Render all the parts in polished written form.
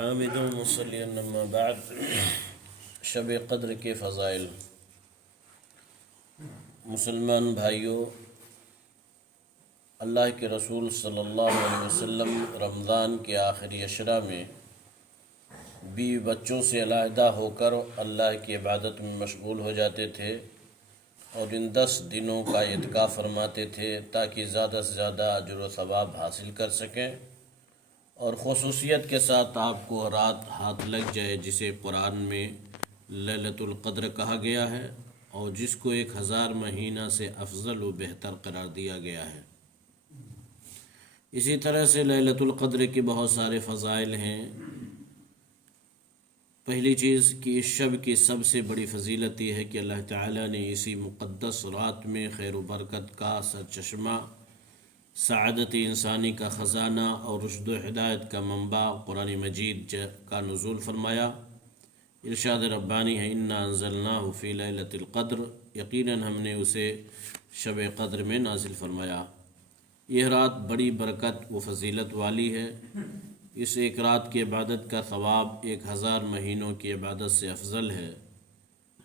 حامد مصلی اما بعد شب قدر کے فضائل۔ مسلمان بھائیوں، اللہ کے رسول صلی اللہ علیہ وسلم رمضان کے آخری عشرہ میں بیوی بچوں سے علیحدہ ہو کر اللہ کی عبادت میں مشغول ہو جاتے تھے اور ان 10 دنوں کا اعتکاف فرماتے تھے تاکہ زیادہ سے زیادہ اجر و ثواب حاصل کر سکیں، اور خصوصیت کے ساتھ آپ کو رات ہاتھ لگ جائے جسے قرآن میں لیلۃ القدر کہا گیا ہے اور جس کو 1000 مہینہ سے افضل و بہتر قرار دیا گیا ہے۔ اسی طرح سے لیلۃ القدر کے بہت سارے فضائل ہیں۔ پہلی چیز کہ اس شب کی سب سے بڑی فضیلت یہ ہے کہ اللہ تعالیٰ نے اسی مقدس رات میں خیر و برکت کا سرچشمہ، سعادت انسانی کا خزانہ اور رشد و ہدایت کا منبع قرآن مجید کا نزول فرمایا۔ ارشاد ربانی ہے انا انزلناہ فی لیلۃ القدر، یقیناً ہم نے اسے شب قدر میں نازل فرمایا۔ یہ رات بڑی برکت و فضیلت والی ہے۔ اس ایک رات کی عبادت کا ثواب 1000 مہینوں کی عبادت سے افضل ہے۔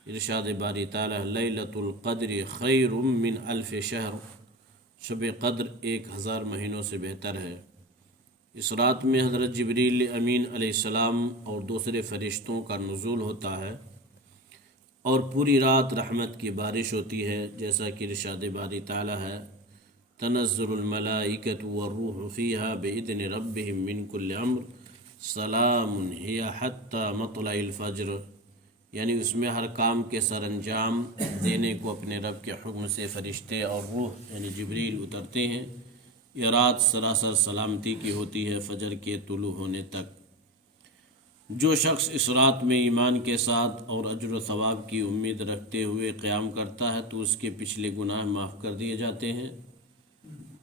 ارشاد باری تعالیٰ لیلۃ القدر خیر من 1000 شہر، شب قدر 1000 مہینوں سے بہتر ہے۔ اس رات میں حضرت جبریل امین علیہ السلام اور دوسرے فرشتوں کا نزول ہوتا ہے اور پوری رات رحمت کی بارش ہوتی ہے، جیسا کہ ارشاد باری تعالیٰ ہے تنزل الملائکۃ والروح فیہا بإذن ربہم من کل امر سلام ہی حتی مطلع الفجر، یعنی اس میں ہر کام کے سر انجام دینے کو اپنے رب کے حکم سے فرشتے اور روح یعنی جبریل اترتے ہیں۔ یہ رات سراسر سلامتی کی ہوتی ہے فجر کے طلوع ہونے تک۔ جو شخص اس رات میں ایمان کے ساتھ اور اجر و ثواب کی امید رکھتے ہوئے قیام کرتا ہے تو اس کے پچھلے گناہ معاف کر دیے جاتے ہیں۔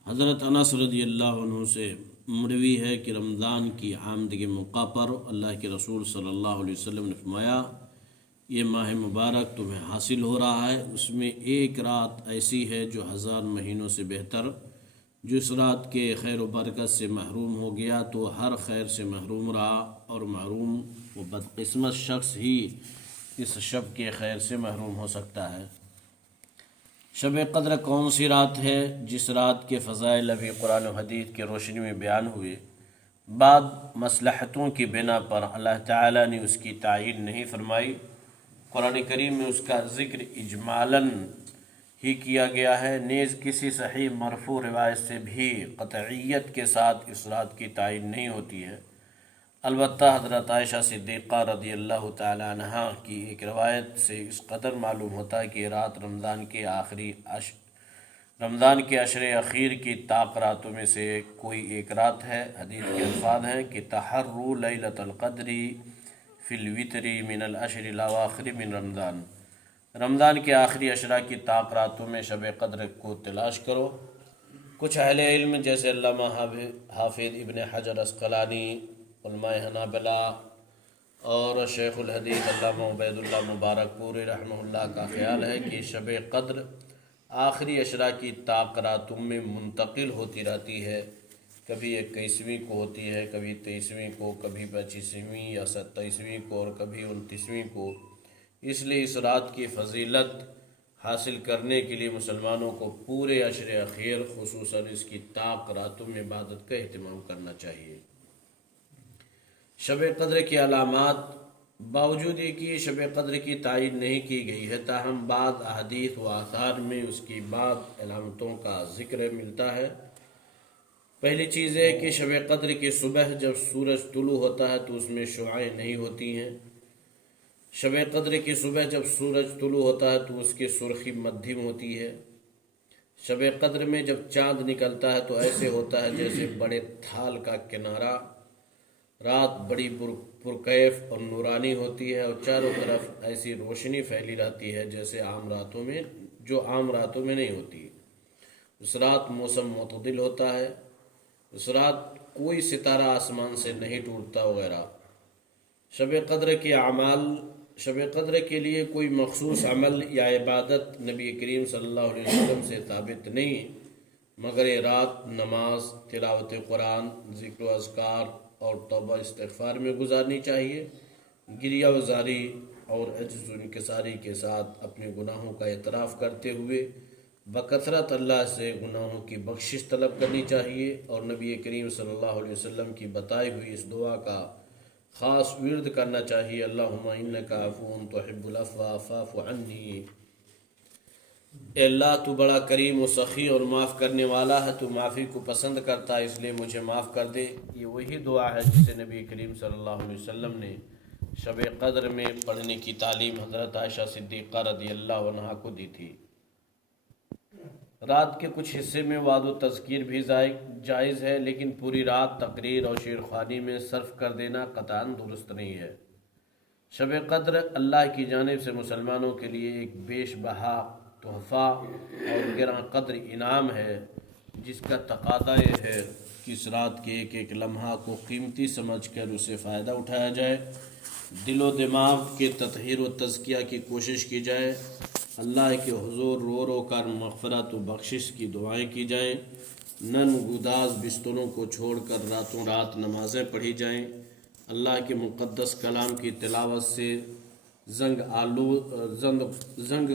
حضرت انس رضی اللہ عنہ سے مروی ہے کہ رمضان کی آمد کے موقع پر اللہ کے رسول صلی اللہ علیہ وسلم نے فرمایا یہ ماہ مبارک تمہیں حاصل ہو رہا ہے، اس میں ایک رات ایسی ہے جو 1000 مہینوں سے بہتر، جو اس رات کے خیر و برکت سے محروم ہو گیا تو ہر خیر سے محروم رہا، اور محروم و بدقسمت شخص ہی اس شب کے خیر سے محروم ہو سکتا ہے۔ شب قدر کون سی رات ہے؟ جس رات کے فضائل ابھی قرآن و حدیث کی روشنی میں بیان ہوئے، بعد مصلحتوں کی بنا پر اللہ تعالیٰ نے اس کی تعیین نہیں فرمائی۔ قرآن کریم میں اس کا ذکر اجمالاً ہی کیا گیا ہے، نیز کسی صحیح مرفوع روایت سے بھی قطعیت کے ساتھ اس رات کی تعیین نہیں ہوتی ہے۔ البتہ حضرت عائشہ صدیقہ رضی اللہ تعالی عنہا کی ایک روایت سے اس قدر معلوم ہوتا ہے کہ یہ رات رمضان کے عشر اخیر کی طاق راتوں میں سے کوئی ایک رات ہے۔ حدیث کے الفاظ ہیں کہ تحروا لیلۃ القدر فی الوتر من العشر الاواخر من رمضان، رمضان کے آخری عشرہ کی طاق راتوں میں شب قدر کو تلاش کرو۔ کچھ اہل علم جیسے علامہ حافظ ابن حجر عسقلانی، علماء حنابلہ اور شیخ الحدیث علامہ عبید اللہ مبارک پوری رحمہ اللہ کا خیال ہے کہ شب قدر آخری عشرہ کی طاق راتوں میں منتقل ہوتی رہتی ہے، کبھی 21ویں کو ہوتی ہے، کبھی 23ویں کو، کبھی 25ویں یا 27ویں کو اور کبھی 29ویں کو۔ اس لیے اس رات کی فضیلت حاصل کرنے کے لیے مسلمانوں کو پورے عشر اخیر خصوصاً اس کی طاق راتوں میں عبادت کا اہتمام کرنا چاہیے۔ شب قدر کی علامات، باوجود یہ کہ شب قدر کی تعیین نہیں کی گئی ہے، تاہم بعض احادیث و آثار میں اس کی بعض علامتوں کا ذکر ملتا ہے۔ پہلی چیز ہے کہ شب قدر کی صبح جب سورج طلوع ہوتا ہے تو اس میں شعاعیں نہیں ہوتی ہیں۔ شب قدر کی صبح جب سورج طلوع ہوتا ہے تو اس کی سرخی مدھم ہوتی ہے۔ شب قدر میں جب چاند نکلتا ہے تو ایسے ہوتا ہے جیسے بڑے تھال کا کنارہ۔ رات بڑی پرکیف اور نورانی ہوتی ہے اور چاروں طرف ایسی روشنی پھیلی رہتی ہے جیسے عام راتوں میں نہیں ہوتی۔ اس رات موسم معتدل ہوتا ہے، اس رات کوئی ستارہ آسمان سے نہیں ٹوٹتا وغیرہ۔ شب قدر کے لیے کوئی مخصوص عمل یا عبادت نبی کریم صلی اللہ علیہ وسلم سے ثابت نہیں، مگر یہ رات نماز، تلاوت قرآن، ذکر و اذکار اور توبہ استغفار میں گزارنی چاہیے، گریہ وزاری اور عجز و انکساری کے ساتھ اپنے گناہوں کا اعتراف کرتے ہوئے بکثرت اللہ سے گناہوں کی بخشش طلب کرنی چاہیے، اور نبی کریم صلی اللہ علیہ وسلم کی بتائی ہوئی اس دعا کا خاص ورد کرنا چاہیے، اللہم انک عفو تحب العفو فاعف عنی۔ اے اللہ تو بڑا کریم و سخی اور معاف کرنے والا ہے، تو معافی کو پسند کرتا ہے، اس لیے مجھے معاف کر دے۔ یہ وہی دعا ہے جسے نبی کریم صلی اللہ علیہ وسلم نے شب قدر میں پڑھنے کی تعلیم حضرت عائشہ صدیقہ رضی اللہ عنہا کو دی تھی۔ رات کے کچھ حصے میں وعد و تذکیر بھی جائز ہے، لیکن پوری رات تقریر اور شعر خوانی میں صرف کر دینا قطعاً درست نہیں ہے۔ شب قدر اللہ کی جانب سے مسلمانوں کے لیے ایک بیش بہا تحفہ اور گراں قدر انعام ہے، جس کا تقاضا یہ ہے کہ اس رات کے ایک ایک لمحہ کو قیمتی سمجھ کر اسے فائدہ اٹھایا جائے، دل و دماغ کے تطہیر و تزکیہ کی کوشش کی جائے، اللہ کے حضور رو رو کر مغفرت و بخشش کی دعائیں کی جائیں، نن گداز بستروں کو چھوڑ کر راتوں رات نمازیں پڑھی جائیں، اللہ کے مقدس کلام کی تلاوت سے زنگ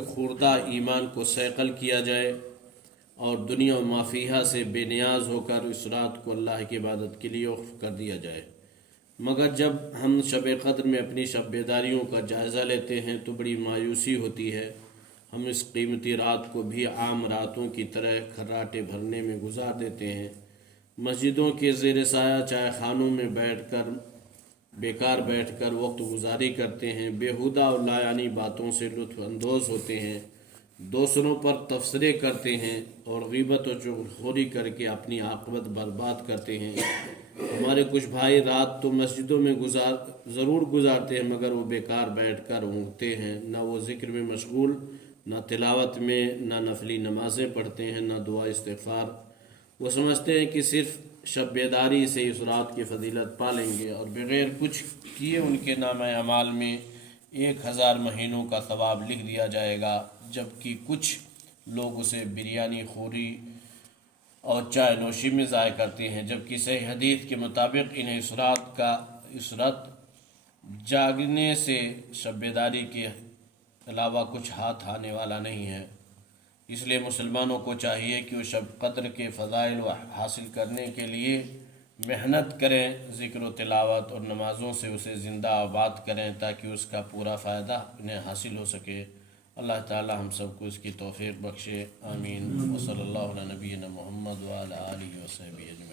خوردہ ایمان کو صیقل کیا جائے، اور دنیا و ما فیہا سے بے نیاز ہو کر اس رات کو اللہ کی عبادت کے لیے وقف کر دیا جائے۔ مگر جب ہم شب قدر میں اپنی شب بیداریوں کا جائزہ لیتے ہیں تو بڑی مایوسی ہوتی ہے۔ ہم اس قیمتی رات کو بھی عام راتوں کی طرح کھراٹے بھرنے میں گزار دیتے ہیں، مسجدوں کے زیر سایہ چائے خانوں میں بیکار بیٹھ کر وقت گزاری کرتے ہیں، بیہودہ اور لایعنی باتوں سے لطف اندوز ہوتے ہیں، دوسروں پر تبصرے کرتے ہیں اور غیبت و چغلخوری کر کے اپنی عاقبت برباد کرتے ہیں۔ ہمارے کچھ بھائی رات تو مسجدوں میں ضرور گزارتے ہیں، مگر وہ بیکار بیٹھ کر اونگتے ہیں، نہ وہ ذکر میں مشغول، نہ تلاوت میں، نہ نفلی نمازیں پڑھتے ہیں، نہ دعا استغفار۔ وہ سمجھتے ہیں کہ صرف شب بیداری سے اس رات کی فضیلت پا لیں گے، اور بغیر کچھ کیے ان کے نامہ اعمال میں 1000 مہینوں کا ثواب لکھ دیا جائے گا، جبکہ کچھ لوگ اسے بریانی خوری اور چائے نوشی میں ضائع کرتے ہیں، جبکہ صحیح حدیث کے مطابق انہیں اس رات جاگنے سے شب بیداری کے علاوہ کچھ ہاتھ آنے والا نہیں ہے۔ اس لیے مسلمانوں کو چاہیے کہ وہ شب قدر کے فضائل حاصل کرنے کے لیے محنت کریں، ذکر و تلاوت اور نمازوں سے اسے زندہ آباد کریں، تاکہ اس کا پورا فائدہ انہیں حاصل ہو سکے۔ اللہ تعالی ہم سب کو اس کی توفیق بخشے، آمین۔ وصلی اللہ علی نبینا محمد وعلی آلہ وصحبہ اجمعین۔